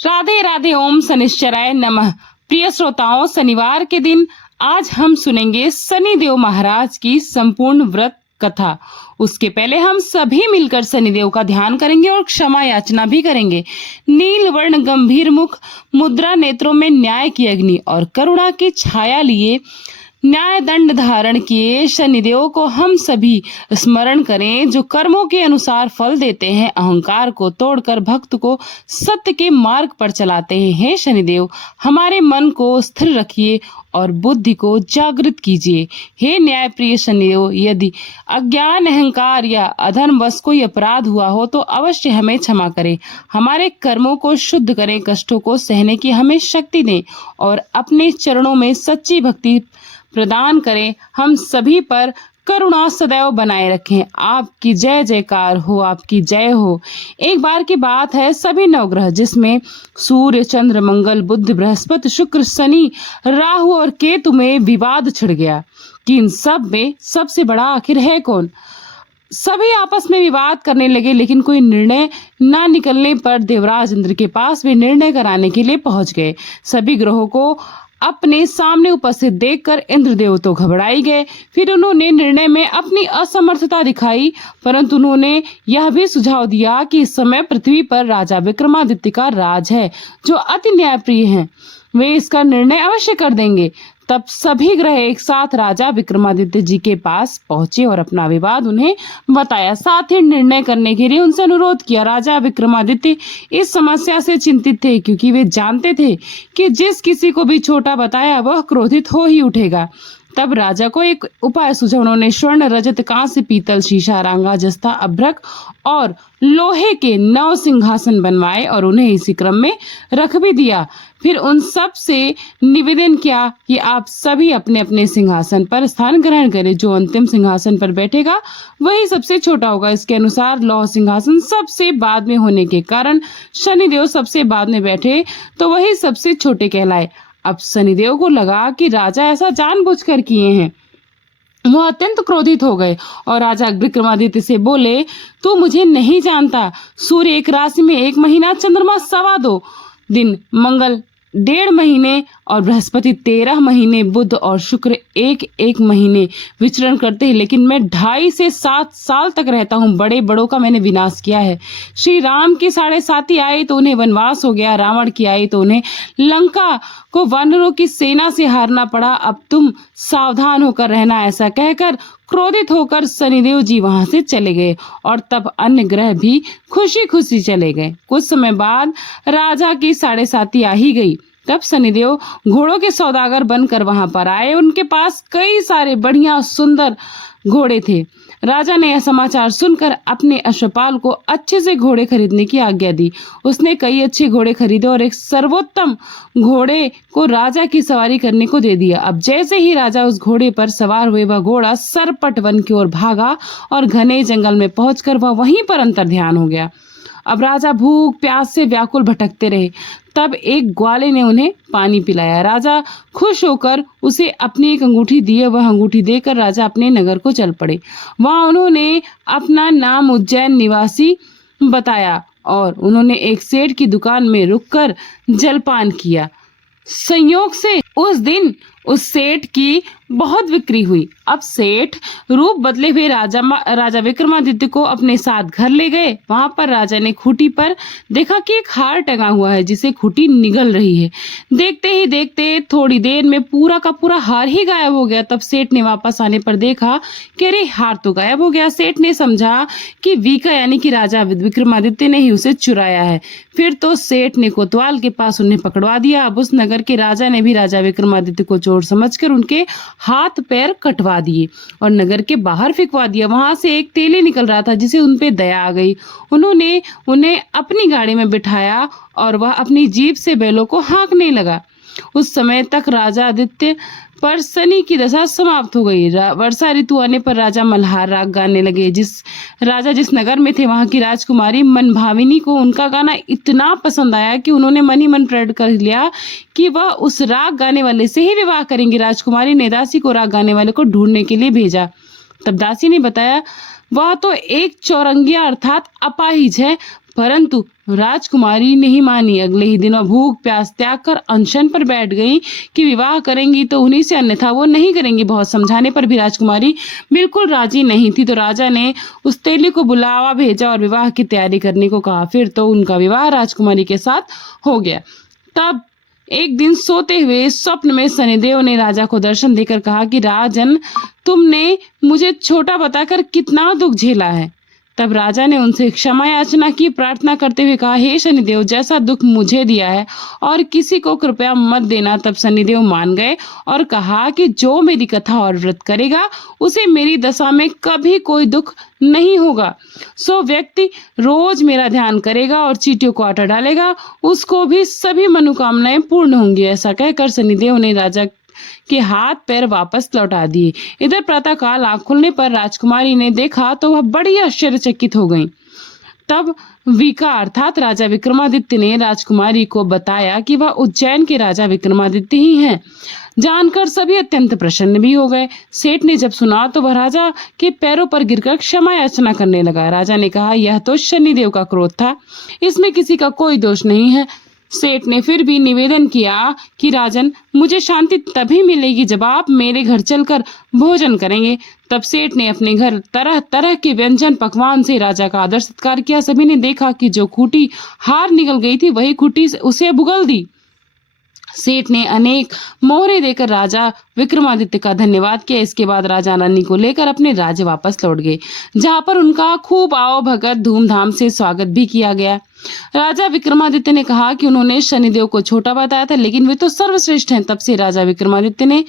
राधे राधे, ओम शनिश्चराय नमः। प्रिय श्रोताओं, शनिवार के दिन आज हम सुनेंगे शनिदेव महाराज की संपूर्ण व्रत कथा। उसके पहले हम सभी मिलकर शनिदेव का ध्यान करेंगे और क्षमा याचना भी करेंगे। नील वर्ण गंभीर मुख, मुद्रा नेत्रों में न्याय की अग्नि और करुणा की छाया लिए न्याय दंड धारण किए शनिदेव को हम सभी स्मरण करें, जो कर्मों के अनुसार फल देते हैं, अहंकार को तोड़कर भक्त को सत्य के मार्ग पर चलाते हैं। हे शनिदेव, हमारे मन को स्थिर रखिए और बुद्धि को जागृत कीजिए। हे न्याय प्रिय शनिदेव, यदि अज्ञान, अहंकार या अधर्मवश कोई अपराध हुआ हो तो अवश्य हमें क्षमा करें। हमारे कर्मों को शुद्ध करें, कष्टों को सहने की हमें शक्ति दें और अपने चरणों में सच्ची भक्ति प्रदान करें। हम सभी पर करुणा सदैव बनाए रखें। आपकी जय जयकार हो, आपकी जय हो। एक बार की बात है, सभी नवग्रह जिसमें सूर्य, चंद्र, मंगल, बुध, बृहस्पति, शुक्र, शनि, राहु और केतु में विवाद छिड़ गया कि इन सब में सबसे बड़ा आखिर है कौन। सभी आपस में विवाद करने लगे, लेकिन कोई निर्णय ना निकलने पर देवराज इंद्र के पास वे निर्णय कराने के लिए पहुंच गए। सभी ग्रहों को अपने सामने उपस्थित देखकर इंद्रदेव तो घबराई गए। फिर उन्होंने निर्णय में अपनी असमर्थता दिखाई, परंतु उन्होंने यह भी सुझाव दिया कि इस समय पृथ्वी पर राजा विक्रमादित्य का राज है, जो अति न्यायप्रिय हैं। वे इसका निर्णय अवश्य कर देंगे। तब सभी ग्रह एक साथ राजा विक्रमादित्य जी के पास पहुंचे और अपना विवाद उन्हें बताया। साथ ही निर्णय करने के लिए उनसे अनुरोध किया। राजा विक्रमादित्य इस समस्या से चिंतित थे, क्योंकि वे जानते थे कि जिस किसी को भी छोटा बताया वह क्रोधित हो ही उठेगा। तब राजा को एक उपाय सूझा। उन्होंने स्वर्ण, रजत, कांस्य, पीतल, शीशा, रांगा, जस्ता, अभ्रक और लोहे के 9 सिंहासन बनवाए और उन्हें इसी क्रम में रख भी दिया। फिर उन सब से निवेदन किया कि आप सभी अपने अपने सिंहासन पर स्थान ग्रहण करें। जो अंतिम सिंहासन पर बैठेगा वही सबसे छोटा होगा। इसके अनुसार लौह सिंहासन सबसे बाद में होने के कारण शनिदेव सबसे बाद में बैठे तो वही सबसे छोटे कहलाए। अब शनिदेव को लगा कि राजा ऐसा जानबूझकर किए हैं। वह अत्यंत क्रोधित हो गए और राजा विक्रमादित्य से बोले, तू मुझे नहीं जानता। सूर्य एक राशि में 1 महीना, चंद्रमा 2.25 दिन, मंगल 1.5 महीने और बृहस्पति 13 महीने, बुध और शुक्र 1 महीने विचरण करते हैं, लेकिन मैं 2.5 से 7 साल तक रहता हूँ। बड़े बड़ों का मैंने विनाश किया है। श्री राम की 7.5 आई तो उन्हें वनवास हो गया, रावण की आई तो उन्हें लंका को वानरों की सेना से हारना पड़ा। अब तुम सावधान होकर रहना। ऐसा कहकर क्रोधित होकर शनिदेव जी वहां से चले गए और तब अन्य ग्रह भी खुशी खुशी चले गए। कुछ समय बाद राजा की 7.5 आ ही गई। तब शनिदेव घोड़ों के सौदागर बनकर वहां पर आए। उनके पास कई सारे बढ़िया सुंदर घोड़े थे। राजा ने यह समाचार सुनकर अपने अश्वपाल को अच्छे से घोड़े खरीदने की आज्ञा दी। उसने कई अच्छे घोड़े खरीदे और एक सर्वोत्तम घोड़े को राजा की सवारी करने को दे दिया। अब जैसे ही राजा उस घोड़े पर सवार हुए, वह घोड़ा सरपट वन की ओर भागा और घने जंगल में पहुंचकर वह वहीं पर अंतर्ध्यान हो गया। अब राजा भूख प्यास से व्याकुल भटकते रहे। तब एक ग्वाले ने उन्हें पानी पिलाया। राजा खुश होकर उसे अपनी एक अंगूठी दी। वह अंगूठी देकर राजा अपने नगर को चल पड़े। वहां उन्होंने अपना नाम उज्जैन निवासी बताया और उन्होंने एक सेठ की दुकान में रुककर जलपान किया। संयोग से उस दिन उस सेठ की बहुत बिक्री हुई। अब सेठ रूप बदले हुए राजा विक्रमादित्य को अपने साथ घर ले गए। वहां पर राजा ने खूंटी पर देखा कि एक हार टंगा हुआ है, जिसे खूंटी निगल रही है। देखते ही देखते थोड़ी देर में पूरा का पूरा हार ही गायब हो गया। तब सेठ ने वापस आने पर देखा कि अरे, हार तो गायब हो गया। सेठ ने समझा कि वीका यानी कि राजा विक्रमादित्य ने ही उसे चुराया है। फिर तो सेठ ने कोतवाल के पास उन्हें पकड़वा दिया। अब उस नगर के राजा ने भी राजा विक्रमादित्य को चोर समझकर उनके हाथ पैर कटवा दिए और नगर के बाहर फेंकवा दिया। वहां से एक तेली निकल रहा था, जिसे उन पे दया आ गई। उन्होंने उन्हें अपनी गाड़ी में बिठाया और वह अपनी जीप से बैलों को हाँकने लगा। उस समय तक राजा आदित्य पर शनि की दशा समाप्त हो गई। वर्षा ऋतु आने पर राजा मल्हार राग गाने लगे। जिस नगर में थे, वहां की राजकुमारी मनभाविनी को उनका गाना इतना पसंद आया कि उन्होंने मन ही मन प्रण कर लिया कि वह उस राग गाने वाले से ही विवाह करेंगे। राजकुमारी ने दासी को राग गाने वाले को ढूंढने के लिए भेजा। तब दासी ने बताया, वह तो एक चौरंगिया अर्थात अपाहिज है, परंतु राजकुमारी नहीं मानी। अगले ही दिन वह भूख प्यास त्याग कर अनशन पर बैठ गई कि विवाह करेंगी तो उन्हीं से, अन्यथा वो नहीं करेंगी। बहुत समझाने पर भी राजकुमारी बिल्कुल राजी नहीं थी, तो राजा ने उस तेली को बुलावा भेजा और विवाह की तैयारी करने को कहा। फिर तो उनका विवाह राजकुमारी के साथ हो गया। तब एक दिन सोते हुए स्वप्न में शनिदेव ने राजा को दर्शन देकर कहा कि राजन, तुमने मुझे छोटा बताकर कितना दुख झेला है। तब राजा ने उनसे क्षमा याचना की, प्रार्थना करते हुए कहा, हे शनिदेव, जैसा दुख मुझे दिया है और किसी को कृपया मत देना। तब शनिदेव मान गए और कहा कि जो मेरी कथा और व्रत करेगा उसे मेरी दशा में कभी कोई दुख नहीं होगा। सो व्यक्ति रोज मेरा ध्यान करेगा और चींटियों को आटा डालेगा, उसको भी सभी मनोकामनाएं पूर्ण होंगी। ऐसा कहकर शनिदेव ने राजा के हाथ पैर वापस लौटा दिए। इधर प्रातःकाल आँख खुलने पर राजकुमारी ने देखा तो वह बड़ी आश्चर्यचकित हो गई। तब विका अर्थात राजा विक्रमादित्य ने राजकुमारी को बताया कि वह उज्जैन के राजा विक्रमादित्य ही हैं। जानकर सभी अत्यंत प्रसन्न भी हो गए। सेठ ने जब सुना तो वह राजा के पैरों पर गिरकर क्षमा याचना करने लगा। राजा ने कहा, यह तो शनिदेव का क्रोध था, इसमें किसी का कोई दोष नहीं है। सेठ ने फिर भी निवेदन किया कि राजन, मुझे शांति तभी मिलेगी जब आप मेरे घर चलकर भोजन करेंगे। तब सेठ ने अपने घर तरह तरह के व्यंजन पकवान से राजा का आदर सत्कार किया। सभी ने देखा कि जो खूंटी हार निकल गई थी वही खूंटी उसे बुगल दी। सेठ ने अनेक मोहरे देकर राजा विक्रमादित्य का धन्यवाद किया। इसके बाद राजा रानी को लेकर अपने राज्य वापस लौट गए, जहां पर उनका खूब आओ भगत धूमधाम से स्वागत भी किया गया। राजा विक्रमादित्य ने कहा कि उन्होंने शनिदेव को छोटा बताया था, लेकिन वे तो सर्वश्रेष्ठ हैं। तब से राजा विक्रमादित्य ने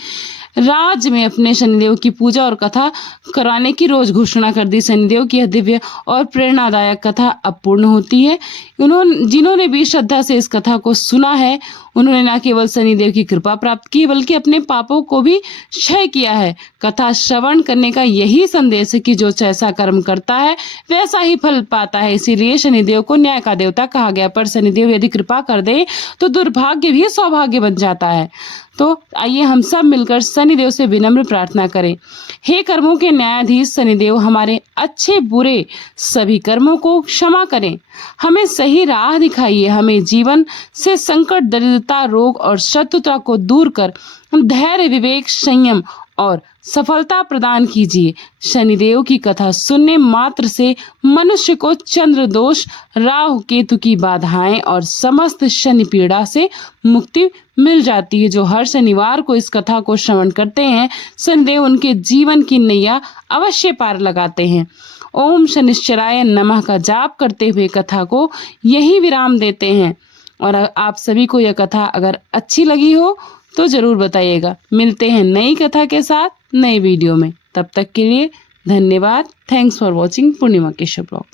राज्य में अपने शनिदेव की पूजा और कथा कराने की रोज घोषणा कर दी। शनिदेव की यह दिव्य और प्रेरणादायक कथा अब पूर्ण होती है। जिन्होंने भी श्रद्धा से इस कथा को सुना है, उन्होंने न केवल शनिदेव की कृपा प्राप्त की, बल्कि अपने पापों को भी क्षय किया है। कथा श्रवण करने का यही संदेश है कि जो जैसा कर्म करता है वैसा ही फल पाता है। इसीलिए शनिदेव को न्याय का देवता कहा गया। पर शनिदेव यदि कृपा कर दे तो दुर्भाग्य भी सौभाग्य बन जाता है। तो आइए हम सब मिलकर शनिदेव से विनम्र प्रार्थना करें। हे कर्मों के न्यायाधीश शनिदेव, हमारे अच्छे बुरे सभी कर्मों को क्षमा करें, हमें सही राह दिखाइए, हमें जीवन से संकट, दरिद्रता, रोग और शत्रुता को दूर कर धैर्य, विवेक, संयम और सफलता प्रदान कीजिए। शनिदेव की कथा सुनने मात्र से मनुष्य को चंद्र दोष, राहु केतु की बाधाएं और समस्त शनि पीड़ा से मुक्ति मिल जाती है। जो हर शनिवार को इस कथा को श्रवण करते हैं, शनिदेव उनके जीवन की नैया अवश्य पार लगाते हैं। ओम शनिश्चराय नमः का जाप करते हुए कथा को यही विराम देते हैं। और आप सभी को यह कथा अगर अच्छी लगी हो तो जरूर बताइएगा। मिलते हैं नई कथा के साथ नए वीडियो में। तब तक के लिए धन्यवाद। Thanks for watching Purnima Keshav blog.